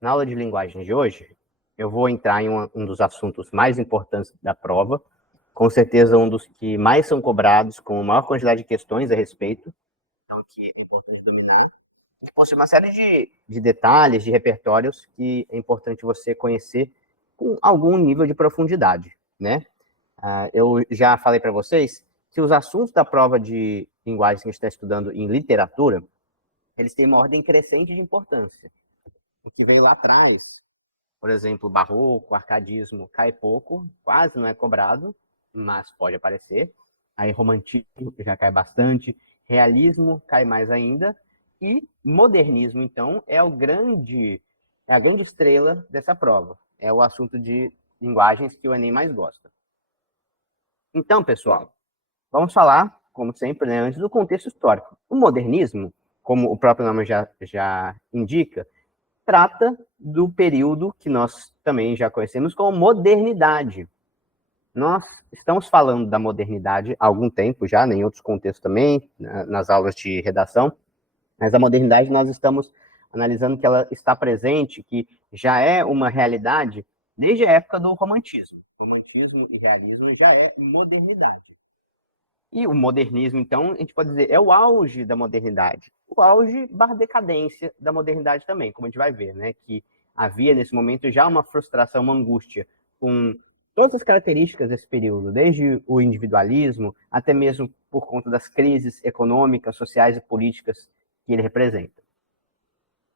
Na aula de linguagem de hoje, eu vou entrar em um dos assuntos mais importantes da prova, com certeza um dos que mais são cobrados, com a maior quantidade de questões a respeito, então que é importante dominar. E possui uma série de detalhes, de repertórios que é importante você conhecer com algum nível de profundidade, né? Eu já falei para vocês que os assuntos da prova de linguagem que a gente está estudando em literatura, eles têm uma ordem crescente de importância. O que veio lá atrás, por exemplo, barroco, arcadismo, cai pouco, quase não é cobrado, mas pode aparecer. Aí romantismo já cai bastante, realismo cai mais ainda, e modernismo, então, é a grande estrela dessa prova. É o assunto de linguagens que o Enem mais gosta. Então, pessoal, vamos falar, como sempre, né, antes do contexto histórico. O modernismo, como o próprio nome já indica, trata do período que nós também já conhecemos como modernidade. Nós estamos falando da modernidade há algum tempo já, em outros contextos também, nas aulas de redação, mas a modernidade nós estamos analisando que ela está presente, que já é uma realidade desde a época do romantismo. Romantismo e realismo já é modernidade. E o modernismo, então, a gente pode dizer, é o auge da modernidade. O auge barra decadência da modernidade também, como a gente vai ver, né? Que havia, nesse momento, já uma frustração, uma angústia com todas as características desse período, desde o individualismo, até mesmo por conta das crises econômicas, sociais e políticas que ele representa.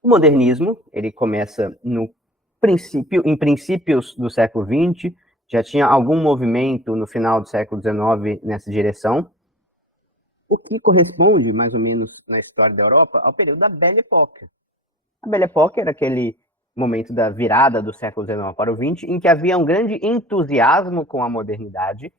O modernismo, ele começa em princípios do século XX, já tinha algum movimento no final do século XIX nessa direção, o que corresponde, mais ou menos, na história da Europa, ao período da Belle Époque. A Belle Époque era aquele momento da virada do século XIX para o XX, em que havia um grande entusiasmo com a modernidade,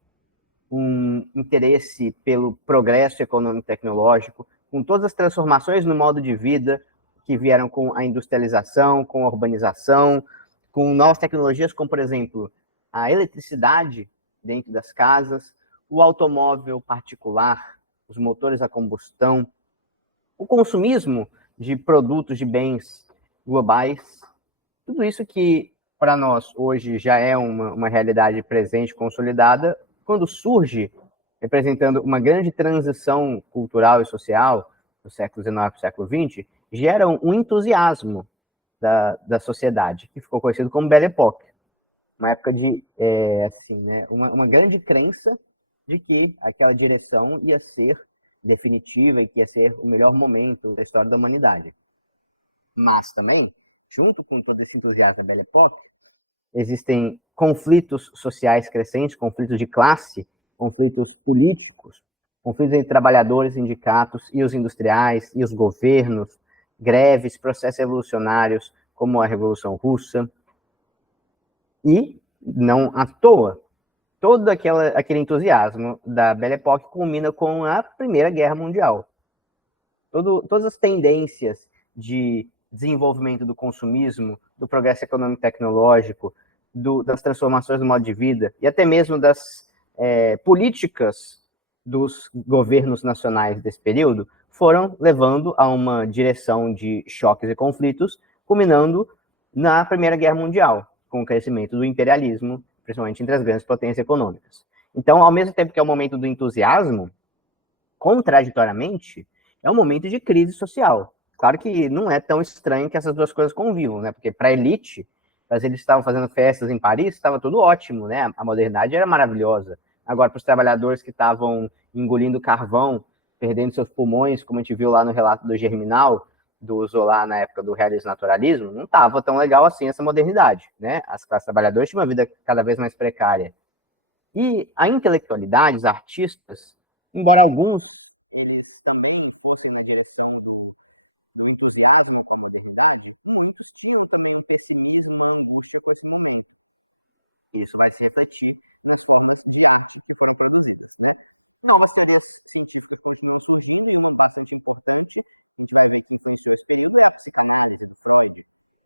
um interesse pelo progresso econômico e tecnológico, com todas as transformações no modo de vida que vieram com a industrialização, com a urbanização, com novas tecnologias, como, por exemplo, a eletricidade dentro das casas, o automóvel particular, os motores a combustão, o consumismo de produtos, de bens globais, tudo isso que para nós hoje já é uma realidade presente, consolidada, quando surge, representando uma grande transição cultural e social do século XIX para o século XX, geram um entusiasmo da sociedade, que ficou conhecido como Belle Époque. Uma época de, assim, né, uma grande crença de que aquela direção ia ser definitiva e que ia ser o melhor momento da história da humanidade. Mas também, junto com todo esse entusiasmo da Belle Époque, existem conflitos sociais crescentes, conflitos de classe, conflitos políticos, conflitos entre trabalhadores, sindicatos e os industriais e os governos, greves, processos revolucionários, como a Revolução Russa. E, não à toa, todo aquele entusiasmo da Belle Époque culmina com a Primeira Guerra Mundial. Todas as tendências de desenvolvimento do consumismo, do progresso econômico e tecnológico, das transformações do modo de vida e até mesmo das políticas dos governos nacionais desse período foram levando a uma direção de choques e conflitos, culminando na Primeira Guerra Mundial, com o crescimento do imperialismo, principalmente entre as grandes potências econômicas. Então, ao mesmo tempo que é o momento do entusiasmo, contraditoriamente, é um momento de crise social. Claro que não é tão estranho que essas duas coisas convivam, né? Porque para a elite, as elites estavam fazendo festas em Paris, estava tudo ótimo, né? A modernidade era maravilhosa. Agora, para os trabalhadores que estavam engolindo carvão, perdendo seus pulmões, como a gente viu lá no relato do Germinal, do Zola na época do realismo naturalismo, não estava tão legal assim essa modernidade, né? As classes trabalhadoras tinham uma vida cada vez mais precária. E a intelectualidade, os artistas, embora alguns isso vai se refletir na forma de né?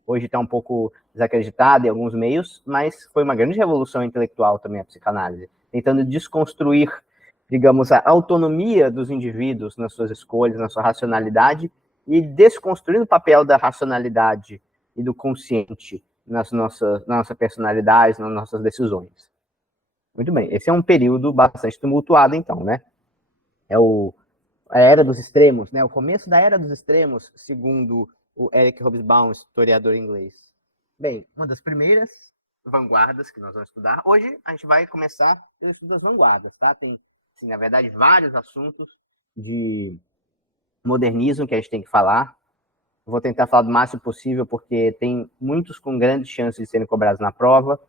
Hoje está um pouco desacreditada em alguns meios, mas foi uma grande revolução intelectual também a psicanálise, tentando desconstruir, digamos, a autonomia dos indivíduos nas suas escolhas, na sua racionalidade, e desconstruindo o papel da racionalidade e do consciente na nossa personalidade, nas nossas decisões. Muito bem, esse é um período bastante tumultuado, então, né? É a Era dos Extremos, né? O começo da Era dos Extremos, segundo o Eric Hobsbawm, historiador inglês. Bem, uma das primeiras vanguardas que nós vamos estudar. Hoje a gente vai começar o estudo das vanguardas, tá? Tem, assim, na verdade, vários assuntos de modernismo que a gente tem que falar. Vou tentar falar do máximo possível, porque tem muitos com grandes chances de serem cobrados na prova.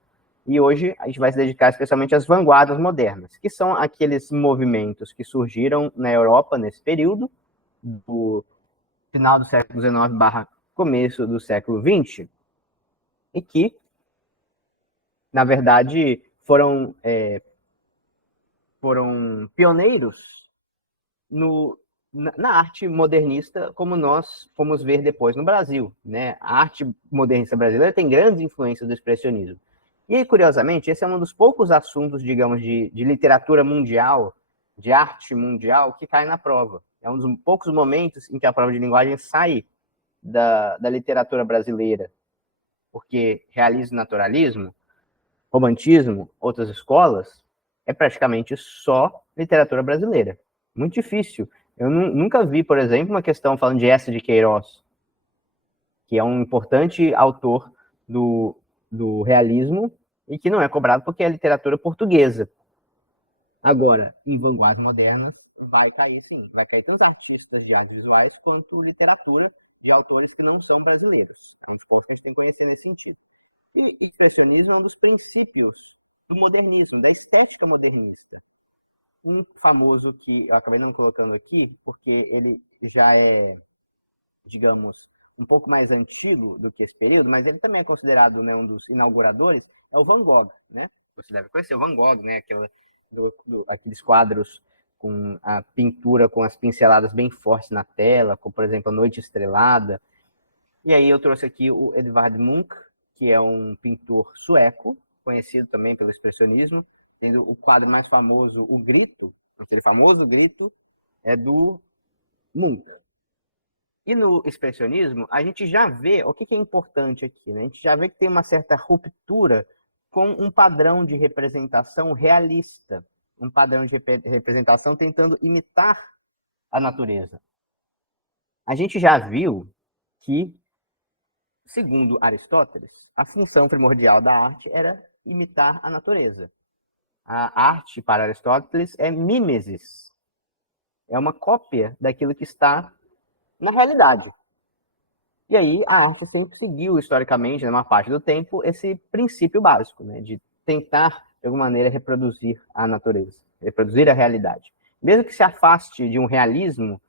E hoje a gente vai se dedicar especialmente às vanguardas modernas, que são aqueles movimentos que surgiram na Europa nesse período, do final do século XIX barra começo do século XX, e que, na verdade, foram pioneiros na arte modernista, como nós fomos ver depois no Brasil, né? A arte modernista brasileira tem grandes influências do expressionismo. E, curiosamente, esse é um dos poucos assuntos, digamos, de literatura mundial, de arte mundial, que cai na prova. É um dos poucos momentos em que a prova de linguagem sai da literatura brasileira, porque realismo e naturalismo, romantismo, outras escolas, é praticamente só literatura brasileira. Muito difícil. Eu nunca vi, por exemplo, uma questão falando de Eça de Queiroz, que é um importante autor do realismo e que não é cobrado porque é literatura portuguesa. Agora, em vanguardas modernas, vai cair sim, vai cair tanto artistas de artes visuais quanto literatura de autores que não são brasileiros. É um ponto que a gente tem que conhecer nesse sentido. E expressionismo é um dos princípios do modernismo, da estética modernista. Um famoso que eu acabei não colocando aqui, porque ele já é, digamos, um pouco mais antigo do que esse período, mas ele também é considerado, né, um dos inauguradores, é o Van Gogh, né? Você deve conhecer o Van Gogh, né? Aqueles quadros com a pintura, com as pinceladas bem fortes na tela, como, por exemplo, A Noite Estrelada. E aí eu trouxe aqui o Edvard Munch, que é um pintor sueco, conhecido também pelo expressionismo, tendo o quadro mais famoso, O Grito, aquele famoso Grito, é do Munch. E no expressionismo, a gente já vê, o que é importante aqui, né? A gente já vê que tem uma certa ruptura com um padrão de representação realista, um padrão de representação tentando imitar a natureza. A gente já viu que, segundo Aristóteles, a função primordial da arte era imitar a natureza. A arte, para Aristóteles, é mimesis. É uma cópia daquilo que está na realidade. E aí a arte sempre seguiu, historicamente, na maior parte do tempo, esse princípio básico, né, de tentar, de alguma maneira, reproduzir a natureza, reproduzir a realidade. Mesmo que se afaste de um realismo,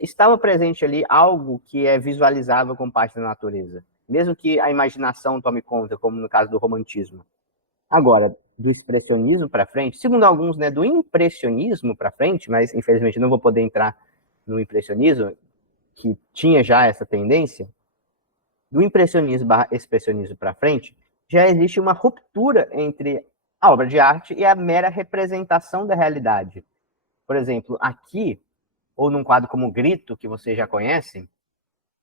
estava presente ali algo que é visualizável como parte da natureza, mesmo que a imaginação tome conta, como no caso do romantismo. Agora, do expressionismo para frente, segundo alguns, né, do impressionismo para frente, mas infelizmente não vou poder entrar no impressionismo, que tinha já essa tendência, do impressionismo barra expressionismo para frente, já existe uma ruptura entre a obra de arte e a mera representação da realidade. Por exemplo, aqui, ou num quadro como o Grito, que vocês já conhecem,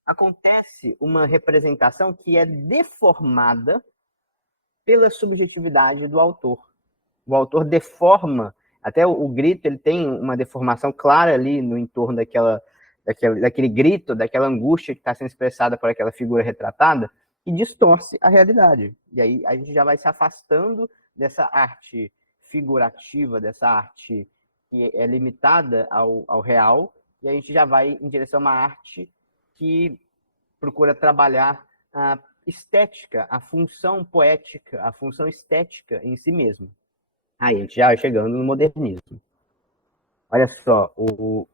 acontece uma representação que é deformada pela subjetividade do autor. O autor deforma, até o grito, ele tem uma deformação clara ali no entorno daquele grito, daquela angústia que está sendo expressada por aquela figura retratada, e distorce a realidade. E aí a gente já vai se afastando dessa arte figurativa, dessa arte que é limitada ao real, e a gente já vai em direção a uma arte que procura trabalhar a estética, a função poética, a função estética em si mesmo. Aí a gente já vai chegando no modernismo. Olha só, o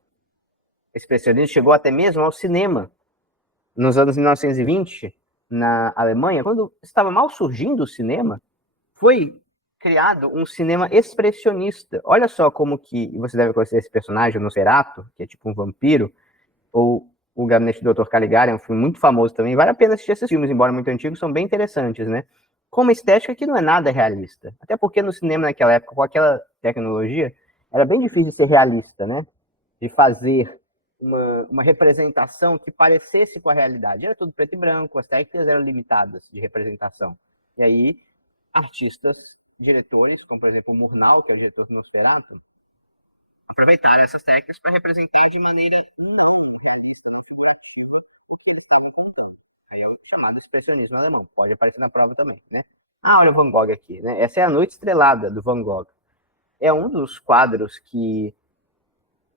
expressionismo chegou até mesmo ao cinema. Nos anos 1920, na Alemanha, quando estava mal surgindo o cinema, foi criado um cinema expressionista. Olha só como que, você deve conhecer esse personagem, o Nosferatu, que é tipo um vampiro, ou O Gabinete do Dr. Caligari, é um filme muito famoso também. Vale a pena assistir esses filmes, embora muito antigos, são bem interessantes, né? Com uma estética que não é nada realista. Até porque no cinema naquela época, com aquela tecnologia, era bem difícil ser realista, né? De fazer uma representação que parecesse com a realidade. Era tudo preto e branco, as técnicas eram limitadas de representação. E aí, artistas, diretores, como por exemplo o Murnau, que é o diretor do Nosferatu, aproveitaram essas técnicas para representar de maneira chamado expressionismo alemão. Pode aparecer na prova também, né? Olha o Van Gogh aqui, né? Essa é a Noite Estrelada do Van Gogh. É um dos quadros que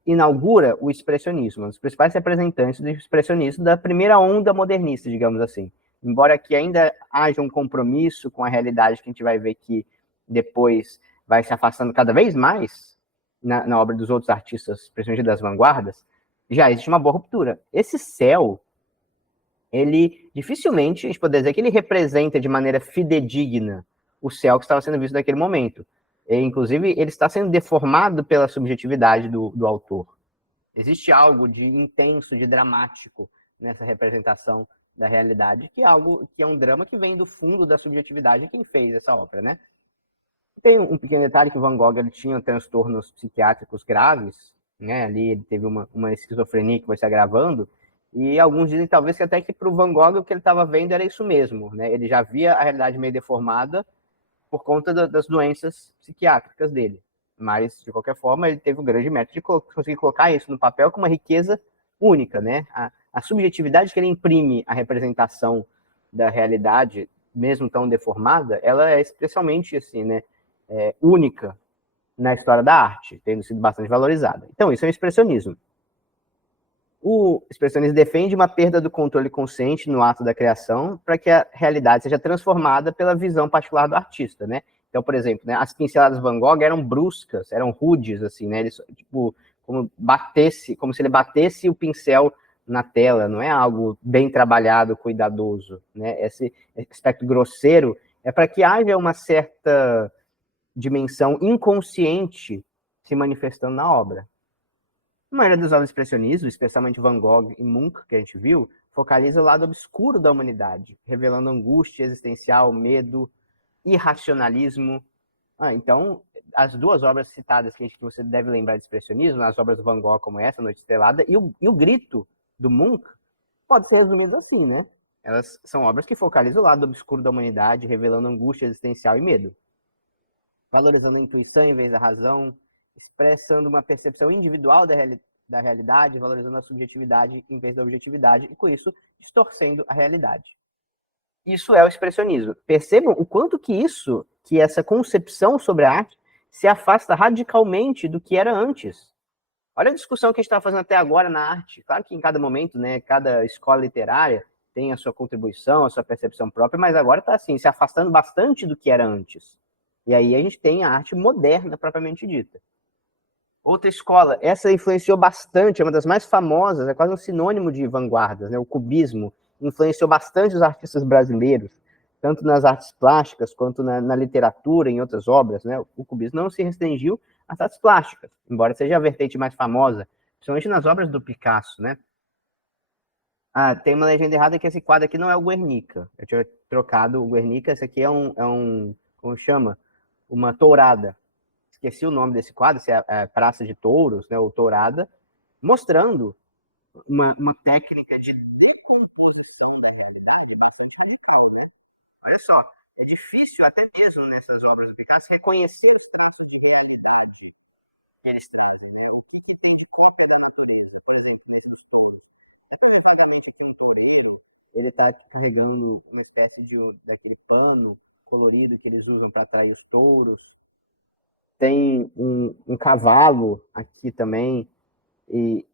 inaugura o expressionismo, um dos principais representantes do expressionismo da primeira onda modernista, digamos assim. Embora aqui ainda haja um compromisso com a realidade que a gente vai ver que depois vai se afastando cada vez mais na obra dos outros artistas, principalmente das vanguardas, já existe uma boa ruptura. Esse céu, ele dificilmente, a gente pode dizer que ele representa de maneira fidedigna o céu que estava sendo visto naquele momento. E, inclusive, ele está sendo deformado pela subjetividade do autor. Existe algo de intenso, de dramático nessa representação da realidade, que é um drama que vem do fundo da subjetividade de quem fez essa obra, né? Tem um pequeno detalhe que o Van Gogh ele tinha transtornos psiquiátricos graves, né? Ali ele teve uma esquizofrenia que foi se agravando, e alguns dizem talvez que até que para o Van Gogh o que ele estava vendo era isso mesmo, né? Ele já via a realidade meio deformada por conta das doenças psiquiátricas dele. Mas, de qualquer forma, ele teve o grande mérito de conseguir colocar isso no papel com uma riqueza única, né? A subjetividade que ele imprime à representação da realidade, mesmo tão deformada, ela é especialmente, assim, né, única na história da arte, tendo sido bastante valorizada. Então, isso é o expressionismo. O expressionismo defende uma perda do controle consciente no ato da criação para que a realidade seja transformada pela visão particular do artista, né? Então, por exemplo, né, as pinceladas Van Gogh eram bruscas, eram rudes, assim, né? Eles, tipo, como se ele batesse o pincel na tela, não é algo bem trabalhado, cuidadoso, né? Esse aspecto grosseiro é para que haja uma certa dimensão inconsciente se manifestando na obra. A maioria dos obras expressionistas, especialmente Van Gogh e Munch, que a gente viu, focaliza o lado obscuro da humanidade, revelando angústia existencial, medo, irracionalismo. Então, as duas obras citadas que você deve lembrar de expressionismo, as obras do Van Gogh como essa, Noite Estrelada, e o Grito, do Munch, pode ser resumido assim, né? Elas são obras que focalizam o lado obscuro da humanidade, revelando angústia existencial e medo, valorizando a intuição em vez da razão, expressando uma percepção individual da realidade, valorizando a subjetividade em vez da objetividade, e com isso, distorcendo a realidade. Isso é o expressionismo. Percebam o quanto que essa concepção sobre a arte se afasta radicalmente do que era antes. Olha a discussão que a gente está fazendo até agora na arte. Claro que em cada momento, né, cada escola literária tem a sua contribuição, a sua percepção própria, mas agora está assim, se afastando bastante do que era antes. E aí a gente tem a arte moderna, propriamente dita. Outra escola, essa influenciou bastante, é uma das mais famosas, é quase um sinônimo de vanguardas, né? O cubismo influenciou bastante os artistas brasileiros, tanto nas artes plásticas quanto na literatura, em outras obras, né? O cubismo não se restringiu às artes plásticas, embora seja a vertente mais famosa, principalmente nas obras do Picasso, né? Tem uma legenda errada que esse quadro aqui não é o Guernica. Eu tinha trocado o Guernica, esse aqui é como chama? Uma tourada. Esqueci o nome desse quadro, se é a Praça de Touros, né, ou Tourada, mostrando uma técnica de decomposição da realidade bastante radical. Né? Olha só, é difícil até mesmo nessas obras do Picasso reconhecer os traços de realidade que eles trazem. O que tem de próprio da natureza, por exemplo, nesses touros. Ele está carregando uma espécie daquele pano colorido que eles usam para atrair os touros. Tem um cavalo aqui também, e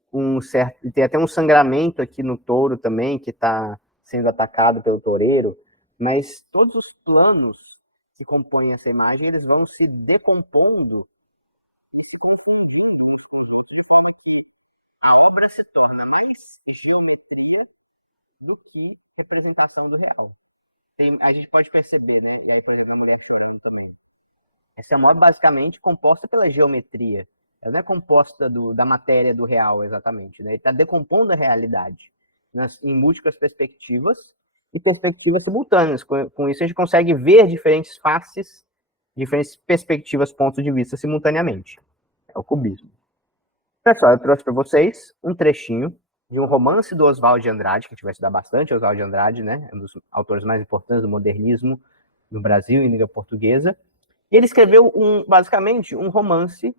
tem até um sangramento aqui no touro também, que está sendo atacado pelo toureiro, mas todos os planos que compõem essa imagem, eles vão se decompondo e se confundindo. A obra se torna mais geometria do que representação do real. A gente pode perceber, né? E aí tô vendo a mulher chorando também. Essa é uma obra basicamente composta pela geometria. Ela não é composta da matéria do real, exatamente. Né? Ele está decompondo a realidade em múltiplas perspectivas e perspectivas simultâneas. Com isso, a gente consegue ver diferentes faces, diferentes perspectivas, pontos de vista simultaneamente. É o cubismo. Pessoal, eu trouxe para vocês um trechinho de um romance do Oswald de Andrade, que a gente vai estudar bastante, Oswald de Andrade, né? Um dos autores mais importantes do modernismo no Brasil, em língua portuguesa. E ele escreveu, basicamente, um romance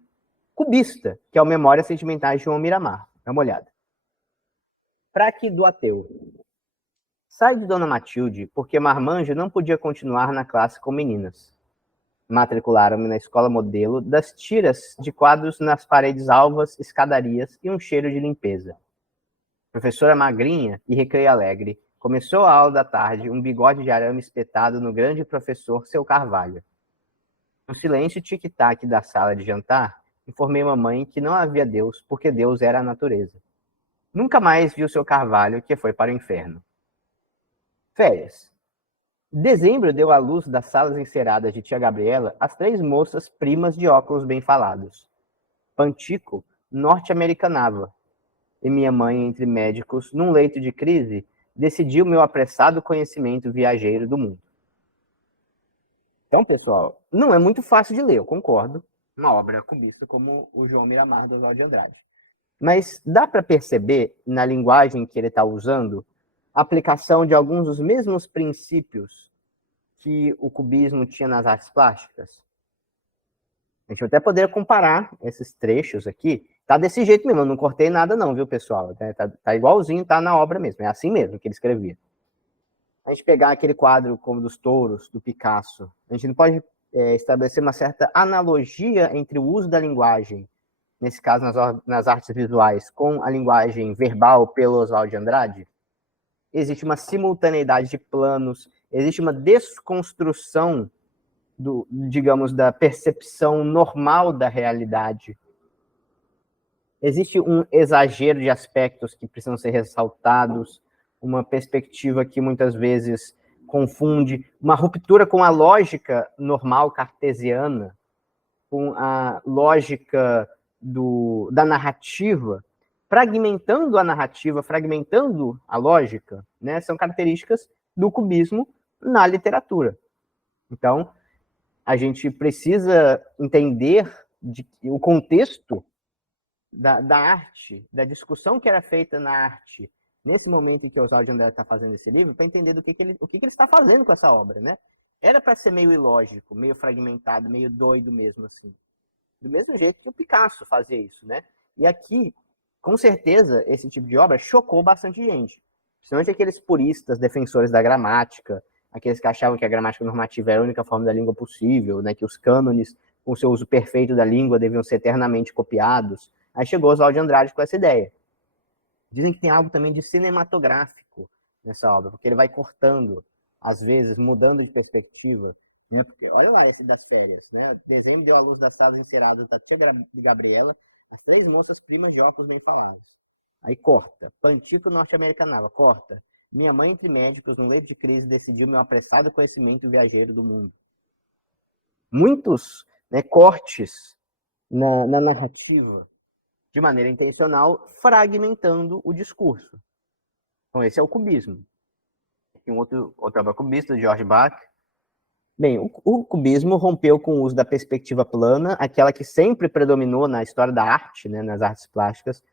cubista, que é o Memórias Sentimentais de João Miramar. Dá uma olhada. Praque do Ateu. Sai de Dona Matilde, porque Marmanjo não podia continuar na classe com meninas. Matricularam-me na escola modelo, das tiras de quadros nas paredes alvas, escadarias e um cheiro de limpeza. Professora magrinha e recreio alegre, começou a aula da tarde, um bigode de arame espetado no grande professor Seu Carvalho. No silêncio tic-tac da sala de jantar, informei mamãe que não havia Deus, porque Deus era a natureza. Nunca mais viu Seu Carvalho, que foi para o inferno. Férias. Dezembro deu à luz das salas enceradas de tia Gabriela as 3 moças primas de óculos bem falados. Pantico norte-americanava. E minha mãe, entre médicos, num leito de crise, decidiu meu apressado conhecimento viajeiro do mundo. Então, pessoal, não é muito fácil de ler, eu concordo, uma obra cubista como o João Miramar do Oswald de Andrade. Mas dá para perceber, na linguagem que ele está usando, a aplicação de alguns dos mesmos princípios que o cubismo tinha nas artes plásticas? A gente até poderia comparar esses trechos aqui. Tá desse jeito mesmo, eu não cortei nada não, viu, pessoal? Tá igualzinho, tá na obra mesmo, é assim mesmo que ele escrevia. A gente pegar aquele quadro como dos touros, do Picasso, a gente não pode estabelecer uma certa analogia entre o uso da linguagem, nesse caso nas artes visuais, com a linguagem verbal pelo Oswald de Andrade? Existe uma simultaneidade de planos, existe uma desconstrução digamos, da percepção normal da realidade. Existe um exagero de aspectos que precisam ser ressaltados, uma perspectiva que muitas vezes confunde, uma ruptura com a lógica normal cartesiana, com a lógica da narrativa, fragmentando a narrativa, fragmentando a lógica, né? São características do cubismo na literatura. Então, a gente precisa entender o contexto da arte, da discussão que era feita na arte, nesse momento em que o Oswald de Andrade está fazendo esse livro, para entender o que ele está fazendo com essa obra, né? Era para ser meio ilógico, meio fragmentado, meio doido mesmo, assim. Do mesmo jeito que o Picasso fazia isso, né? E aqui, com certeza, esse tipo de obra chocou bastante gente. Principalmente aqueles puristas, defensores da gramática, aqueles que achavam que a gramática normativa era a única forma da língua possível, né? Que os cânones, com o seu uso perfeito da língua, deviam ser eternamente copiados. Aí chegou Oswald de Andrade com essa ideia. Dizem que tem algo também de cinematográfico nessa obra, porque ele vai cortando, às vezes, mudando de perspectiva. Porque, olha lá esse das férias, né? Desenho deu à luz das salas enceradas da tia Gabriela, as 3 moças primas de óculos bem falados. Aí corta. Pantico norte-americanava, corta. Minha mãe, entre médicos, no leito de crise, decidiu meu apressado conhecimento viajeiro do mundo. Muitos, né, cortes na narrativa, de maneira intencional, fragmentando o discurso. Então, esse é o cubismo. Tem outra obra cubista, de George Bach. Bem, o cubismo rompeu com o uso da perspectiva plana, aquela que sempre predominou na história da arte, né, nas artes plásticas.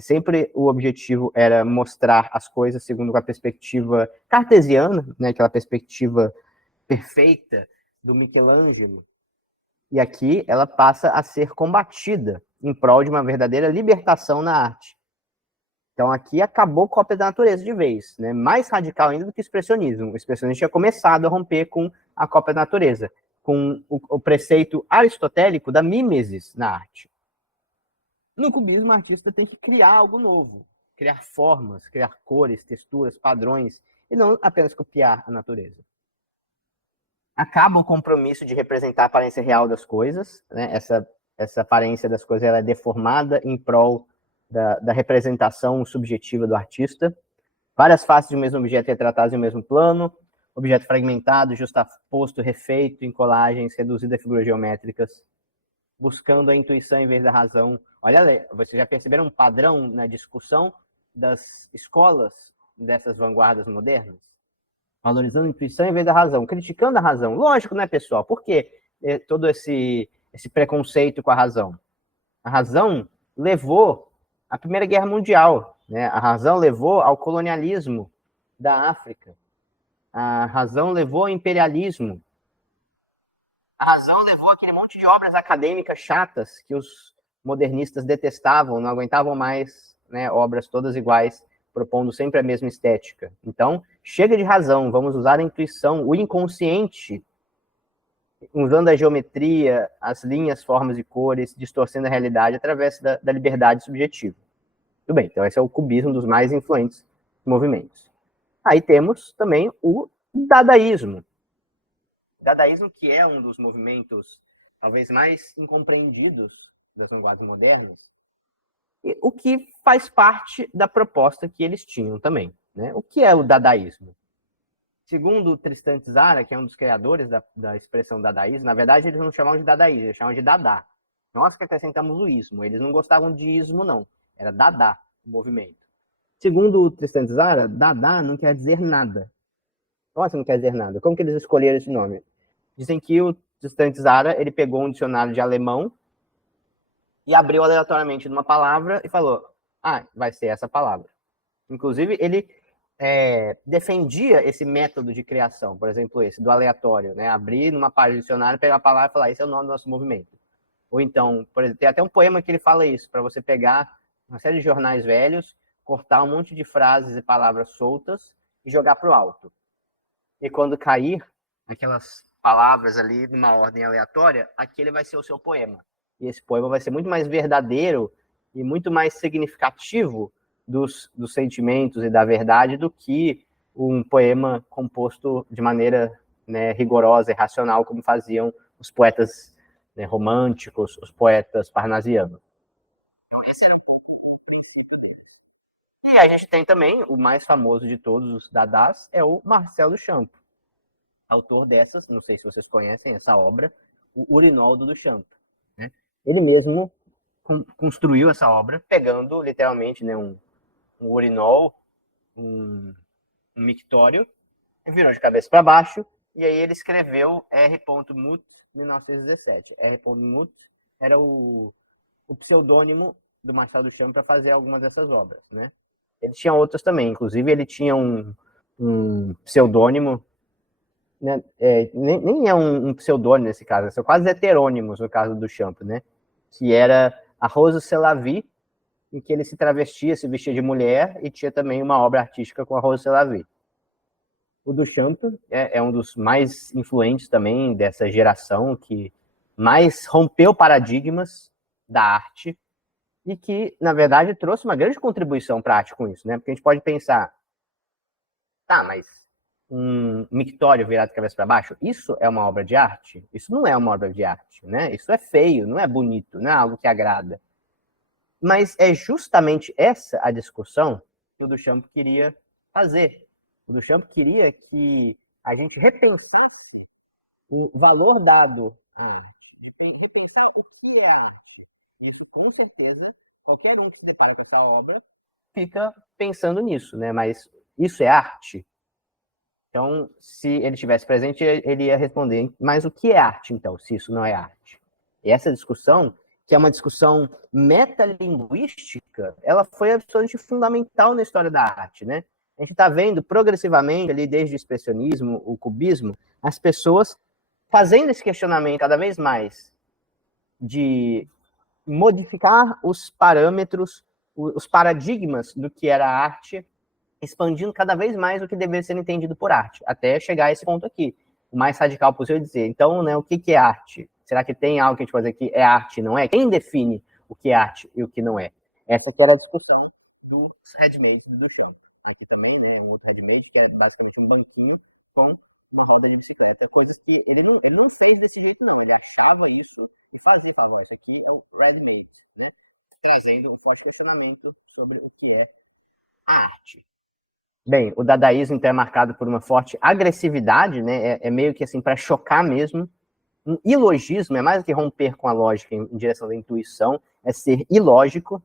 Sempre o objetivo era mostrar as coisas segundo a perspectiva cartesiana, né, aquela perspectiva perfeita do Michelangelo. E aqui ela passa a ser combatida em prol de uma verdadeira libertação na arte. Então aqui acabou a cópia da natureza de vez, né? Mais radical ainda do que o expressionismo. O expressionismo tinha começado a romper com a cópia da natureza, com o preceito aristotélico da mimesis na arte. No cubismo, o artista tem que criar algo novo, criar formas, criar cores, texturas, padrões, e não apenas copiar a natureza. Acaba o compromisso de representar a aparência real das coisas, né? Essa aparência das coisas ela é deformada em prol da representação subjetiva do artista. Várias faces de um mesmo objeto retratadas em um mesmo plano, objeto fragmentado, justaposto, refeito em colagens, reduzido a figuras geométricas, buscando a intuição em vez da razão. Olha, vocês já perceberam um padrão na discussão das escolas dessas vanguardas modernas? Valorizando a intuição em vez da razão, criticando a razão. Lógico, né, pessoal? Por que todo esse preconceito com a razão? A razão levou à Primeira Guerra Mundial, né? A razão levou ao colonialismo da África. A razão levou ao imperialismo. A razão levou aquele monte de obras acadêmicas chatas que os modernistas detestavam, não aguentavam mais, né, obras todas iguais, propondo sempre a mesma estética. Então, chega de razão, vamos usar a intuição, o inconsciente, usando a geometria, as linhas, formas e cores, distorcendo a realidade através da liberdade subjetiva. Tudo bem, então esse é o cubismo dos mais influentes movimentos. Aí temos também o dadaísmo. O dadaísmo, que é um dos movimentos talvez mais incompreendidos das vanguardas modernas, o que faz parte da proposta que eles tinham também, né? O que é o dadaísmo? Segundo o Tristan Tzara, que é um dos criadores da expressão dadaísmo, na verdade eles não chamavam de dadaísmo, eles chamavam de dadá. Nós que acrescentamos o ismo, eles não gostavam de ismo, não. Era dadá, o movimento. Segundo o Tristan Tzara, dadá não quer dizer nada. Nossa, não quer dizer nada. Como que eles escolheram esse nome? Dizem que o Tristan Tzara, ele pegou um dicionário de alemão e abriu aleatoriamente numa palavra e falou, vai ser essa palavra. Inclusive, ele defendia esse método de criação, por exemplo, esse, do aleatório, né? Abrir numa página do dicionário, pegar a palavra e falar, esse é o nome do nosso movimento. Ou então, por exemplo, tem até um poema que ele fala isso, para você pegar uma série de jornais velhos, cortar um monte de frases e palavras soltas e jogar para o alto. E quando cair aquelas palavras ali numa ordem aleatória, aquele vai ser o seu poema. E esse poema vai ser muito mais verdadeiro e muito mais significativo dos sentimentos e da verdade do que um poema composto de maneira, né, rigorosa e racional, como faziam os poetas, né, românticos, os poetas parnasianos. E a gente tem também o mais famoso de todos os dadás, é o Marcel Duchamp, autor dessas, não sei se vocês conhecem essa obra, o Urinol do Duchamp, né? Ele mesmo construiu essa obra pegando literalmente, né, um urinol, um mictório, e virou de cabeça para baixo, e aí ele escreveu R. Muth 1917. R. Muth era o pseudônimo do Marcel Duchamp para fazer algumas dessas obras, né? Ele tinha outras também, inclusive ele tinha um pseudônimo, né? Nem é um pseudônimo nesse caso, são quase heterônimos no caso do Duchamp, né? Que era a Rose Selavi, em que ele se travestia, se vestia de mulher, e tinha também uma obra artística com a Rose Selavi. O Duchamp é um dos mais influentes também dessa geração, que mais rompeu paradigmas da arte, e que, na verdade, trouxe uma grande contribuição para a arte com isso, né? Porque a gente pode pensar, mas um mictório virado de cabeça para baixo, isso é uma obra de arte? Isso não é uma obra de arte, né? Isso é feio, não é bonito, não é algo que agrada. Mas é justamente essa a discussão que o Duchamp queria fazer. O Duchamp queria que a gente repensasse o valor dado à arte, repensar o que é arte. Isso, com certeza, qualquer um que se depara com essa obra fica pensando nisso, né? Mas isso é arte? Então, se ele estivesse presente, ele ia responder, mas o que é arte, então, se isso não é arte? E essa discussão, que é uma discussão metalinguística, ela foi absolutamente fundamental na história da arte, né? A gente está vendo progressivamente, ali desde o expressionismo, o cubismo, as pessoas fazendo esse questionamento cada vez mais de modificar os parâmetros, os paradigmas do que era arte, expandindo cada vez mais o que deveria ser entendido por arte, até chegar a esse ponto aqui, o mais radical possível dizer. Então, né, o que é arte? Será que tem algo que a gente pode dizer que é arte e não é? Quem define o que é arte e o que não é? Essa que era a discussão dos handmaids do Duchamp. Aqui também, né, o handmade, que é basicamente um banquinho com uma roda de bicicleta, coisa que ele não fez desse jeito, não. Ele achava isso e fazia, falava, isso aqui é o ready-made, né? Trazendo um forte questionamento sobre o que é arte. Bem, o dadaísmo então é marcado por uma forte agressividade, né? É meio que assim para chocar mesmo. Um ilogismo é mais do que romper com a lógica em direção da intuição, é ser ilógico,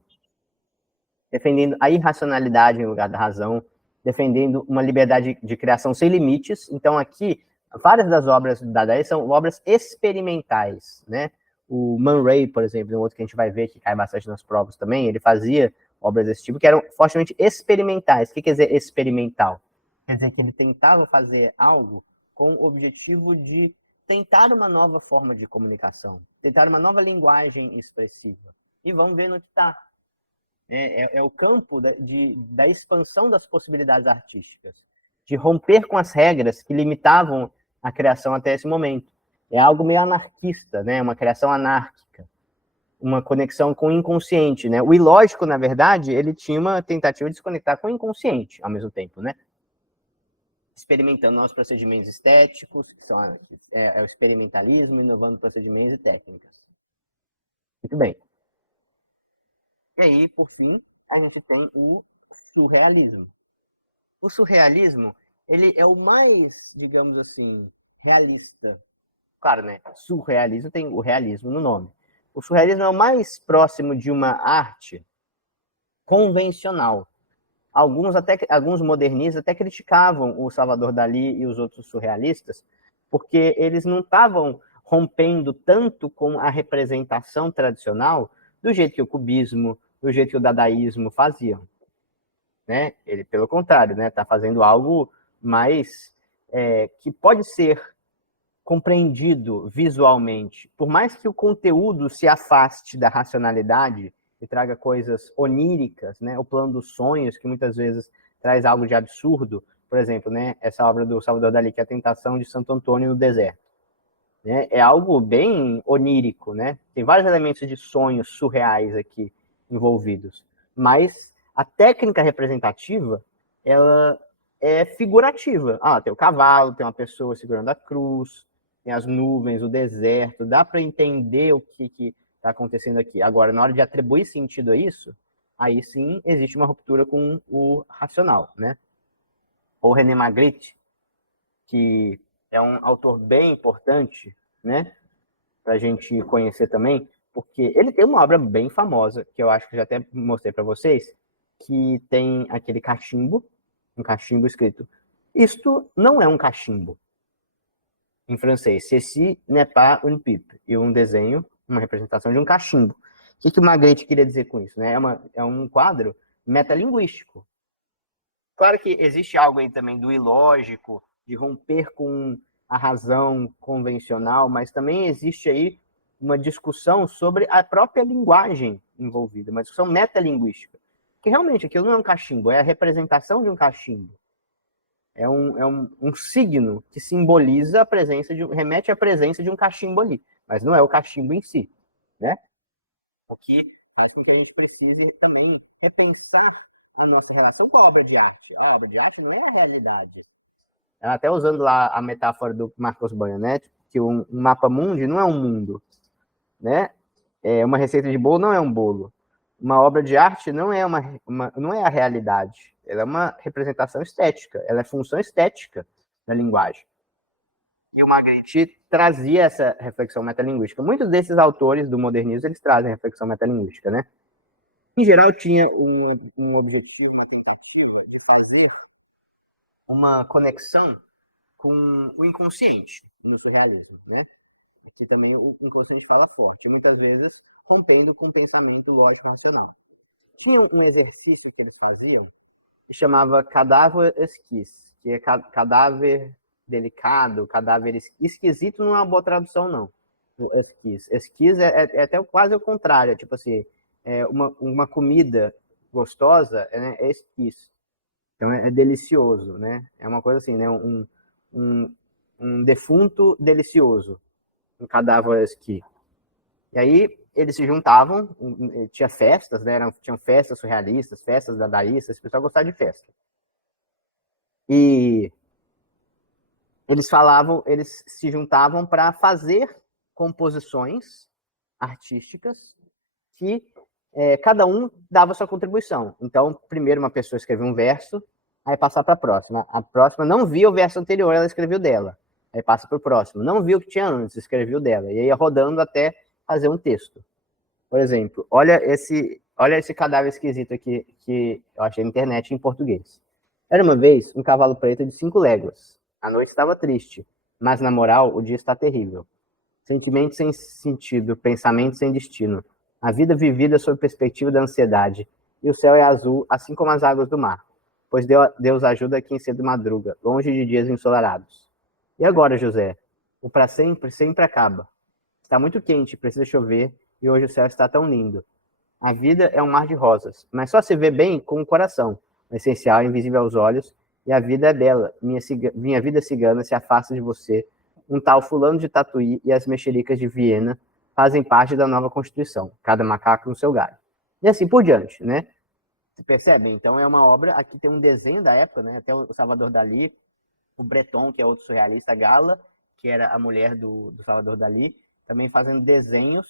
defendendo a irracionalidade em lugar da razão, defendendo uma liberdade de criação sem limites. Então aqui várias das obras do dadaísmo são obras experimentais, né? O Man Ray, por exemplo, um outro que a gente vai ver que cai bastante nas provas também, ele fazia obras desse tipo que eram fortemente experimentais. O que quer dizer experimental? Quer dizer que ele tentava fazer algo com o objetivo de tentar uma nova forma de comunicação, tentar uma nova linguagem expressiva. E vamos ver no que está. É o campo da expansão das possibilidades artísticas, de romper com as regras que limitavam a criação até esse momento. É algo meio anarquista, né? Uma criação anárquica, uma conexão com o inconsciente, né? O ilógico, na verdade, ele tinha uma tentativa de se conectar com o inconsciente ao mesmo tempo, né? Experimentando novos procedimentos estéticos, que são o experimentalismo, inovando procedimentos e técnicas. Muito bem. E aí, por fim, a gente tem o surrealismo. O surrealismo, ele é o mais, digamos assim, realista. Claro, né? Surrealismo tem o realismo no nome. O surrealismo é o mais próximo de uma arte convencional. Alguns modernistas até criticavam o Salvador Dalí e os outros surrealistas, porque eles não estavam rompendo tanto com a representação tradicional do jeito que o cubismo, do jeito que o dadaísmo faziam. Né? Ele, pelo contrário, né, está fazendo algo mais que pode ser compreendido visualmente, por mais que o conteúdo se afaste da racionalidade e traga coisas oníricas, né? O plano dos sonhos, que muitas vezes traz algo de absurdo, por exemplo, né? Essa obra do Salvador Dalí, que é a Tentação de Santo Antônio no Deserto, né? É algo bem onírico, né? Tem vários elementos de sonhos surreais aqui envolvidos, mas a técnica representativa, ela é figurativa. Tem o cavalo, tem uma pessoa segurando a cruz, tem as nuvens, o deserto, dá para entender o que está acontecendo aqui. Agora, na hora de atribuir sentido a isso, aí sim existe uma ruptura com o racional, né? O René Magritte, que é um autor bem importante, né, para a gente conhecer também, porque ele tem uma obra bem famosa, que eu acho que já até mostrei para vocês, que tem aquele cachimbo, um cachimbo escrito: isto não é um cachimbo. Em francês, ceci n'est pas une pipe. E um desenho, uma representação de um cachimbo. O que o Magritte queria dizer com isso? Né? É um quadro metalinguístico. Claro que existe algo aí também do ilógico, de romper com a razão convencional, mas também existe aí uma discussão sobre a própria linguagem envolvida, uma discussão metalinguística. Que realmente aquilo não é um cachimbo, é a representação de um cachimbo. É um signo que simboliza a presença remete à presença de um cachimbo ali, mas não é o cachimbo em si, né? O que acho que a gente precisa também repensar a nossa relação com a obra de arte. A obra de arte não é a realidade. Até usando lá a metáfora do Marcos Banha, né? Que um mapa mundi não é um mundo, né? Uma receita de bolo não é um bolo. Uma obra de arte não é não é a realidade. Ela é uma representação estética. Ela é função estética da linguagem. E o Magritte trazia essa reflexão metalinguística. Muitos desses autores do modernismo, eles trazem reflexão metalinguística, né? Em geral, tinha um objetivo, uma tentativa de fazer uma conexão com o inconsciente no surrealismo, né? Aqui também o inconsciente fala forte, muitas vezes rompendo com o pensamento lógico-racional. Tinha um exercício que eles faziam que chamava cadáver esquisse, que é cadáver delicado, cadáver esquisito, não é uma boa tradução, não. Esquisse. Esquisse é até quase o contrário, tipo assim, uma comida gostosa é esquisse. Então é delicioso, né? É uma coisa assim, né? Um defunto delicioso, um cadáver esqui. E aí eles se juntavam, tinha festas, né? Tinham festas surrealistas, festas dadaístas, o pessoal gostava de festa. E eles se juntavam para fazer composições artísticas que cada um dava sua contribuição. Então, primeiro uma pessoa escrevia um verso, aí passar para a próxima. A próxima não via o verso anterior, ela escreveu dela. Aí passa para o próximo. Não viu o que tinha antes, escreveu dela. E aí ia rodando até fazer um texto. Por exemplo, olha esse cadáver esquisito aqui que eu achei na internet em português. Era uma vez um cavalo preto de 5 léguas. A noite estava triste, mas na moral o dia está terrível. Sentimentos sem sentido, pensamentos sem destino. A vida vivida sob perspectiva da ansiedade. E o céu é azul, assim como as águas do mar. Pois Deus ajuda quem cedo madruga, longe de dias ensolarados. E agora, José? O para sempre sempre acaba. Está muito quente, precisa chover, e hoje o céu está tão lindo. A vida é um mar de rosas, mas só se vê bem com o coração. O essencial é invisível aos olhos, e a vida é bela. Minha vida cigana se afasta de você. Um tal fulano de Tatuí e as mexericas de Viena fazem parte da nova Constituição, cada macaco no seu galho. E assim por diante, né? Você percebe? Então é uma obra, aqui tem um desenho da época, né? Até o Salvador Dalí, o Breton, que é outro surrealista, Gala, que era a mulher do Salvador Dalí, também fazendo desenhos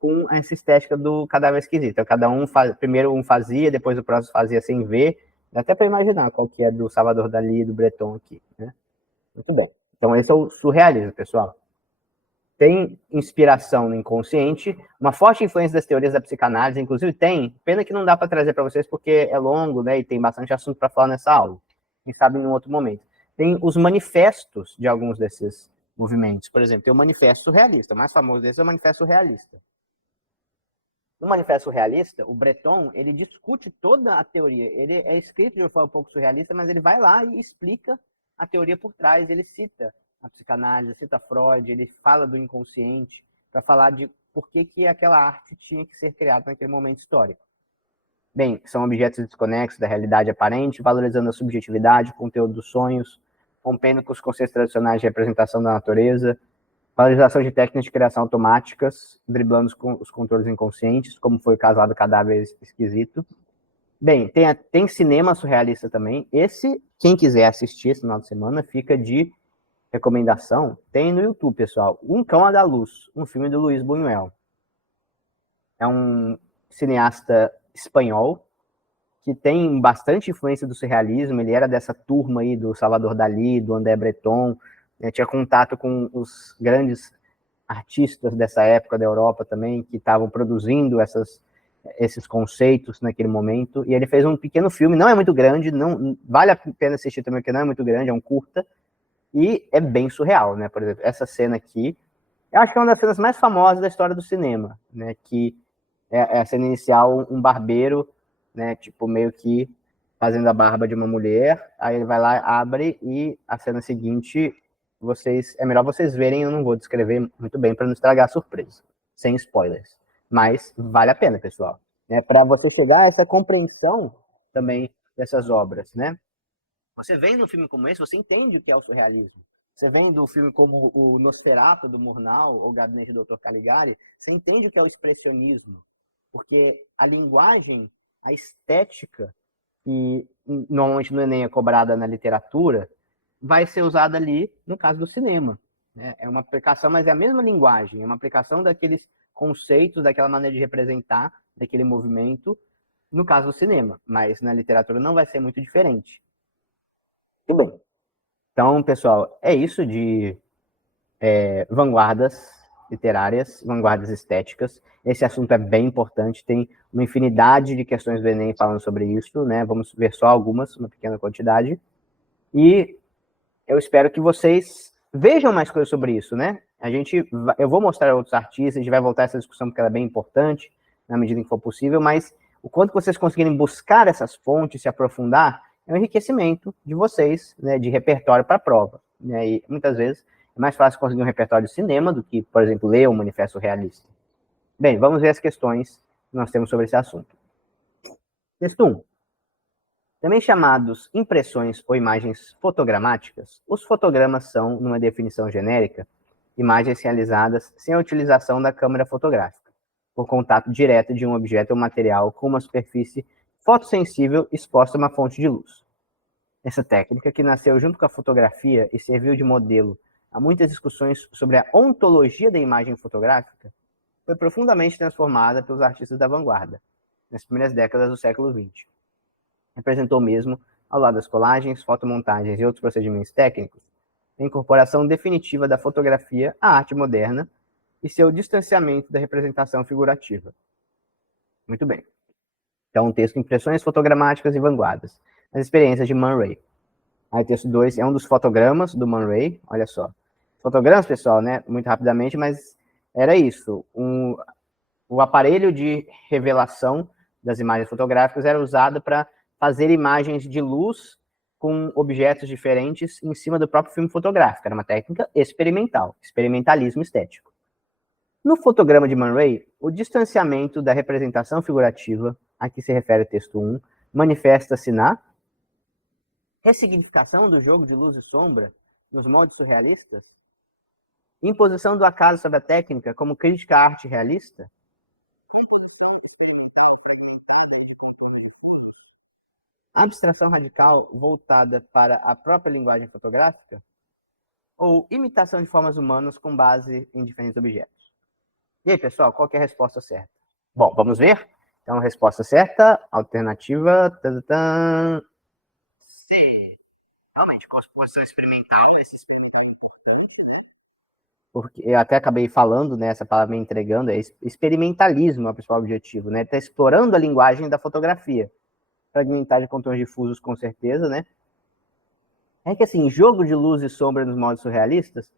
com essa estética do cadáver esquisito. Então, cada um primeiro um fazia, depois o próximo fazia sem ver. Dá até para imaginar qual que é do Salvador Dalí e do Breton aqui, né? Muito bom. Então esse é o surrealismo, pessoal. Tem inspiração no inconsciente, uma forte influência das teorias da psicanálise, inclusive tem, pena que não dá para trazer para vocês porque é longo, né, e tem bastante assunto para falar nessa aula. Quem sabe em um outro momento. Tem os manifestos de alguns desses movimentos. Por exemplo, tem o Manifesto Surrealista, o mais famoso desses é o Manifesto Surrealista. No Manifesto Surrealista, o Breton, ele discute toda a teoria. Ele é escrito de uma forma um pouco surrealista, mas ele vai lá e explica a teoria por trás. Ele cita a psicanálise, cita Freud, ele fala do inconsciente para falar de por que aquela arte tinha que ser criada naquele momento histórico. Bem, são objetos desconexos da realidade aparente, valorizando a subjetividade, o conteúdo dos sonhos, rompendo com os conceitos tradicionais de representação da natureza, valorização de técnicas de criação automáticas, driblando os controles inconscientes, como foi o caso lá do cadáver esquisito. Bem, tem cinema surrealista também. Esse, quem quiser assistir esse final de semana, fica de recomendação. Tem no YouTube, pessoal. Um Cão a da Luz, um filme do Luiz Buñuel. É um cineasta espanhol que tem bastante influência do surrealismo. Ele era dessa turma aí do Salvador Dalí, do André Breton, né? Tinha contato com os grandes artistas dessa época da Europa também, que estavam produzindo esses conceitos naquele momento, e ele fez um pequeno filme, não é muito grande, não vale a pena assistir também, porque não é muito grande, é um curta, e é bem surreal, né? Por exemplo, essa cena aqui, eu acho que é uma das cenas mais famosas da história do cinema, né? Que é a cena inicial, um barbeiro, né? Tipo, meio que fazendo a barba de uma mulher, aí ele vai lá, abre, e a cena seguinte, é melhor vocês verem, eu não vou descrever muito bem para não estragar a surpresa, sem spoilers. Mas vale a pena, pessoal, né? Para você chegar a essa compreensão também dessas obras, né? Você vem num filme como esse, você entende o que é o surrealismo. Você vem do filme como o Nosferatu, do Murnau, ou Gabinete do Dr. Caligari, você entende o que é o expressionismo. Porque a linguagem, a estética, que normalmente não é nem cobrada na literatura, vai ser usada ali no caso do cinema. Né? É uma aplicação, mas é a mesma linguagem, é uma aplicação daqueles conceitos, daquela maneira de representar, daquele movimento, no caso do cinema. Mas na literatura não vai ser muito diferente. Tudo bem. Então, pessoal, é isso de vanguardas literárias, vanguardas estéticas. Esse assunto é bem importante, tem uma infinidade de questões do Enem falando sobre isso, né? Vamos ver só algumas, uma pequena quantidade. E eu espero que vocês vejam mais coisas sobre isso, né? Eu vou mostrar outros artistas, a gente vai voltar a essa discussão porque ela é bem importante, na medida em que for possível, mas o quanto vocês conseguirem buscar essas fontes, se aprofundar, é um enriquecimento de vocês, né, de repertório para a prova. Né? E muitas vezes é mais fácil conseguir um repertório de cinema do que, por exemplo, ler um manifesto realista. Bem, vamos ver as questões que nós temos sobre esse assunto. Texto 1. Também chamados impressões ou imagens fotogramáticas, os fotogramas são, numa definição genérica, imagens realizadas sem a utilização da câmera fotográfica, por contato direto de um objeto ou material com uma superfície fotossensível exposta a uma fonte de luz. Essa técnica, que nasceu junto com a fotografia e serviu de modelo a muitas discussões sobre a ontologia da imagem fotográfica, foi profundamente transformada pelos artistas da vanguarda, nas primeiras décadas do século XX. Representou mesmo, ao lado das colagens, fotomontagens e outros procedimentos técnicos, a incorporação definitiva da fotografia à arte moderna e seu distanciamento da representação figurativa. Muito bem. Então, um texto Impressões fotogramáticas e vanguardas, as experiências de Man Ray. Aí, texto 2 é um dos fotogramas do Man Ray, olha só. Fotogramas, pessoal, né? Muito rapidamente, mas era isso. O aparelho de revelação das imagens fotográficas era usado para fazer imagens de luz com objetos diferentes em cima do próprio filme fotográfico. Era uma técnica experimental, experimentalismo estético. No fotograma de Man Ray, o distanciamento da representação figurativa, a que se refere o texto 1, manifesta-se na ressignificação do jogo de luz e sombra nos moldes surrealistas, imposição do acaso sobre a técnica como crítica à arte realista, abstração radical voltada para a própria linguagem fotográfica, ou imitação de formas humanas com base em diferentes objetos. E aí, pessoal, qual que é a resposta certa? Bom, vamos ver? Então, resposta certa, alternativa C. Realmente, composição experimental, esse experimental é importante, né? Porque eu até acabei falando, né, essa palavra me entregando, é experimentalismo é o principal objetivo, né? Está explorando a linguagem da fotografia. Fragmentar de contornos difusos, com certeza, né? É que, assim, jogo de luz e sombra nos modos surrealistas,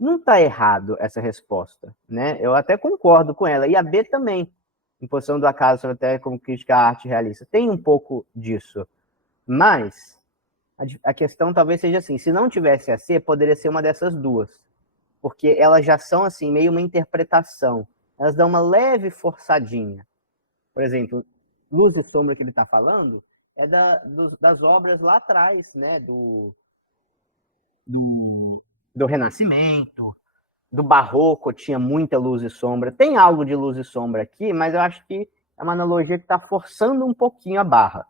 não está errado essa resposta, né? Eu até concordo com ela. E a B também, em posição do acaso, até como crítica à arte realista. Tem um pouco disso. Mas a questão talvez seja assim, se não tivesse a C, poderia ser uma dessas duas. Porque elas já são, assim, meio uma interpretação. Elas dão uma leve forçadinha. Por exemplo, luz e sombra que ele está falando é das obras lá atrás, né? Do Renascimento, do Barroco, tinha muita luz e sombra. Tem algo de luz e sombra aqui, mas eu acho que é uma analogia que está forçando um pouquinho a barra,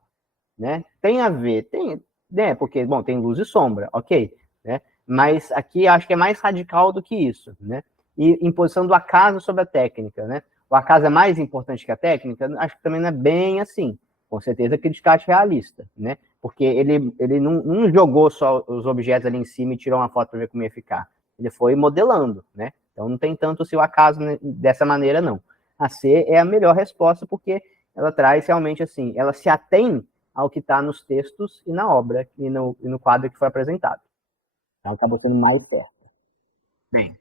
né? Tem a ver, tem, né? Porque, bom, tem luz e sombra, ok, né? Mas aqui acho que é mais radical do que isso, né? E imposição do acaso sobre a técnica, né? O acaso é mais importante que a técnica? Acho que também não é bem assim. Com certeza criticar arte realista, né? Porque ele não jogou só os objetos ali em cima e tirou uma foto para ver como ia ficar. Ele foi modelando, né? Então não tem tanto se o acaso dessa maneira, não. A C é a melhor resposta porque ela traz realmente assim, ela se atém ao que está nos textos e na obra e no quadro que foi apresentado. Então acabou sendo mais certo. Bem,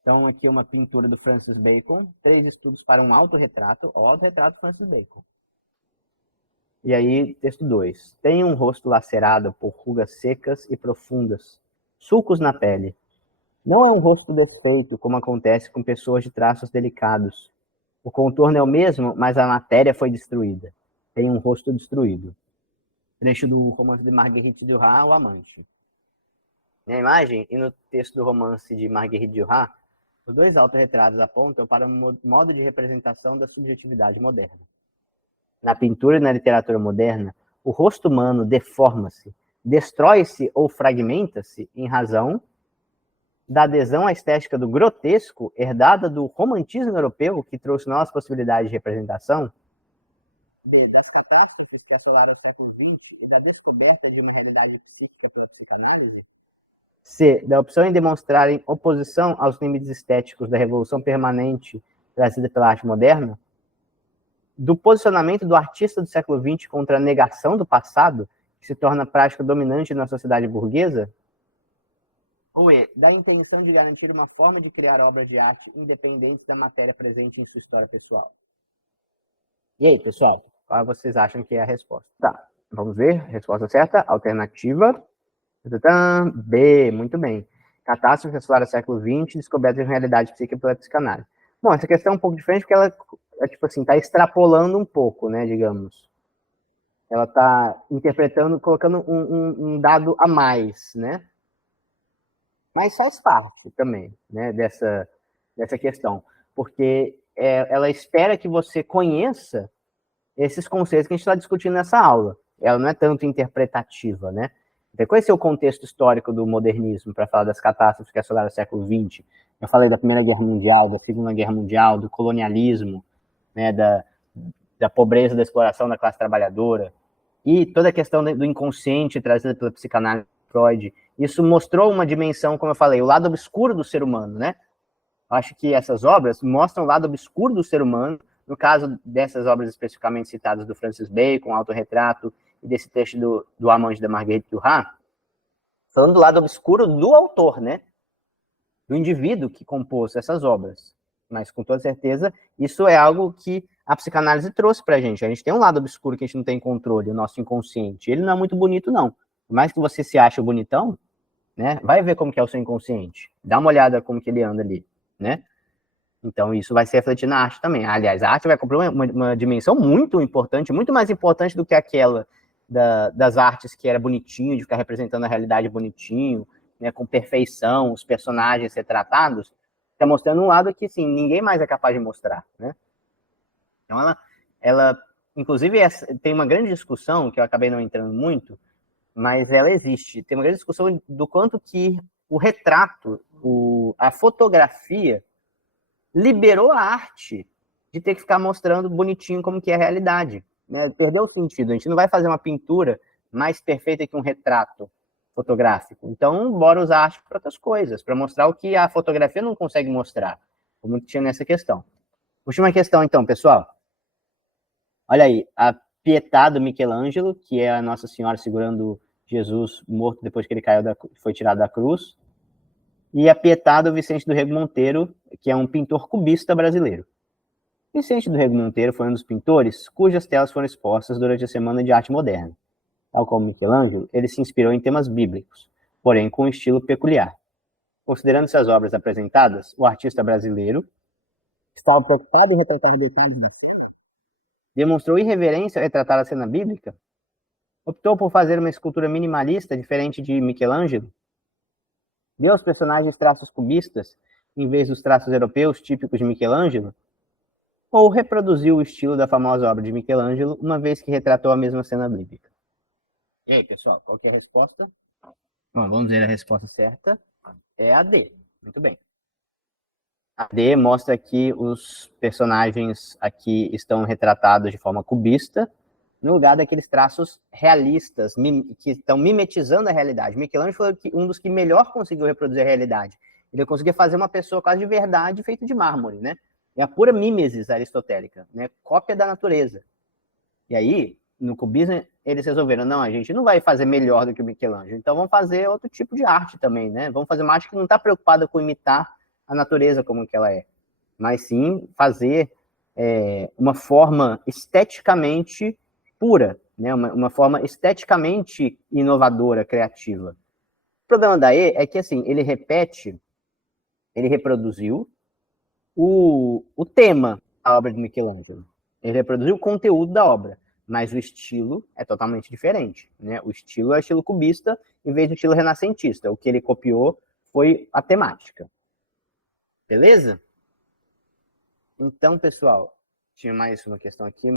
então aqui uma pintura do Francis Bacon, 3 estudos para um autorretrato, o autorretrato Francis Bacon. E aí, texto 2. Tem um rosto lacerado por rugas secas e profundas, sulcos na pele. Não é um rosto defeito, como acontece com pessoas de traços delicados. O contorno é o mesmo, mas a matéria foi destruída. Tem um rosto destruído. Trecho do romance de Marguerite Duras, O Amante. Na imagem e no texto do romance de Marguerite Duras, os dois autorretratos apontam para um modo de representação da subjetividade moderna. Na pintura e na literatura moderna, o rosto humano deforma-se, destrói-se ou fragmenta-se em razão da adesão à estética do grotesco herdada do romantismo europeu, que trouxe novas possibilidades de representação, das catástrofes que assolaram o século XX e da descoberta de uma realidade psíquica pela psicanálise. C. Da opção em demonstrarem oposição aos limites estéticos da revolução permanente trazida pela arte moderna, do posicionamento do artista do século XX contra a negação do passado, que se torna prática dominante na sociedade burguesa? Ou é da intenção de garantir uma forma de criar obras de arte independentes da matéria presente em sua história pessoal? E aí, pessoal, qual vocês acham que é a resposta? Tá, vamos ver. Resposta certa, alternativa B, muito bem. Catástrofe assolaram o século XX, descoberta de realidade psíquica pela psicanálise. Bom, essa questão é um pouco diferente porque ela, tipo assim, tá extrapolando um pouco, né, digamos. Ela tá interpretando, colocando um dado a mais, né? Mas faz parte também, né, dessa questão. Porque ela espera que você conheça esses conceitos que a gente está discutindo nessa aula. Ela não é tanto interpretativa, né? Então, conhecer o contexto histórico do modernismo para falar das catástrofes que assolaram o século XX. Eu falei da Primeira Guerra Mundial, da Segunda Guerra Mundial, do colonialismo, né, da pobreza, da exploração da classe trabalhadora, e toda a questão do inconsciente trazida pela psicanálise de Freud. Isso mostrou uma dimensão, como eu falei, o lado obscuro do ser humano, né? Acho que essas obras mostram o lado obscuro do ser humano. No caso dessas obras especificamente citadas do Francis Bacon, Autorretrato, e desse texto do Amante da Marguerite Duras, falando do lado obscuro do autor, né? do indivíduo que compôs essas obras. Mas, com toda certeza, isso é algo que a psicanálise trouxe para a gente. A gente tem um lado obscuro que a gente não tem controle, o nosso inconsciente. Ele não é muito bonito, não. Por mais que você se ache bonitão, né, vai ver como que é o seu inconsciente. Dá uma olhada como que ele anda ali, né? Então, isso vai se refletir na arte também. Aliás, a arte vai cumprir uma dimensão muito importante, muito mais importante do que aquela das artes que era bonitinho, de ficar representando a realidade bonitinho, né, com perfeição, os personagens retratados. Está mostrando um lado que, sim, ninguém mais é capaz de mostrar, né? Então, ela inclusive, tem uma grande discussão, que eu acabei não entrando muito, mas ela existe. Tem uma grande discussão do quanto que o retrato, a fotografia, liberou a arte de ter que ficar mostrando bonitinho como que é a realidade. Né? Perdeu o sentido. A gente não vai fazer uma pintura mais perfeita que um retrato fotográfico. Então, bora usar a arte para outras coisas, para mostrar o que a fotografia não consegue mostrar, como tinha nessa questão. Última questão, então, pessoal. Olha aí, a Pietà do Michelangelo, que é a Nossa Senhora segurando Jesus morto depois que ele foi tirado da cruz, e a Pietà do Vicente do Rego Monteiro, que é um pintor cubista brasileiro. Vicente do Rego Monteiro foi um dos pintores cujas telas foram expostas durante a Semana de Arte Moderna. Tal como Michelangelo, ele se inspirou em temas bíblicos, porém com um estilo peculiar. Considerando suas obras apresentadas, o artista brasileiro estava preocupado em retratar o Deus, demonstrou irreverência ao retratar a cena bíblica, optou por fazer uma escultura minimalista diferente de Michelangelo, deu aos personagens traços cubistas em vez dos traços europeus típicos de Michelangelo, ou reproduziu o estilo da famosa obra de Michelangelo, uma vez que retratou a mesma cena bíblica. E aí, pessoal, qual que é a resposta? Bom, vamos ver a resposta certa. É a D. Muito bem. A D mostra que os personagens aqui estão retratados de forma cubista, no lugar daqueles traços realistas, que estão mimetizando a realidade. Michelangelo foi um dos que melhor conseguiu reproduzir a realidade. Ele conseguia fazer uma pessoa quase de verdade feita de mármore, né? É a pura mimesis aristotélica, né? Cópia da natureza. E aí, no cubismo, eles resolveram, não, a gente não vai fazer melhor do que o Michelangelo, então vamos fazer outro tipo de arte também, né? Vamos fazer uma arte que não está preocupada com imitar a natureza como que ela é, mas sim fazer uma forma esteticamente pura, né? Uma forma esteticamente inovadora, criativa. O problema da E é que, assim, ele reproduziu o tema da obra de Michelangelo. Ele reproduziu o conteúdo da obra, mas o estilo é totalmente diferente, né? O estilo é estilo cubista em vez do estilo renascentista. O que ele copiou foi a temática. Beleza? Então, pessoal, tinha mais uma questão aqui.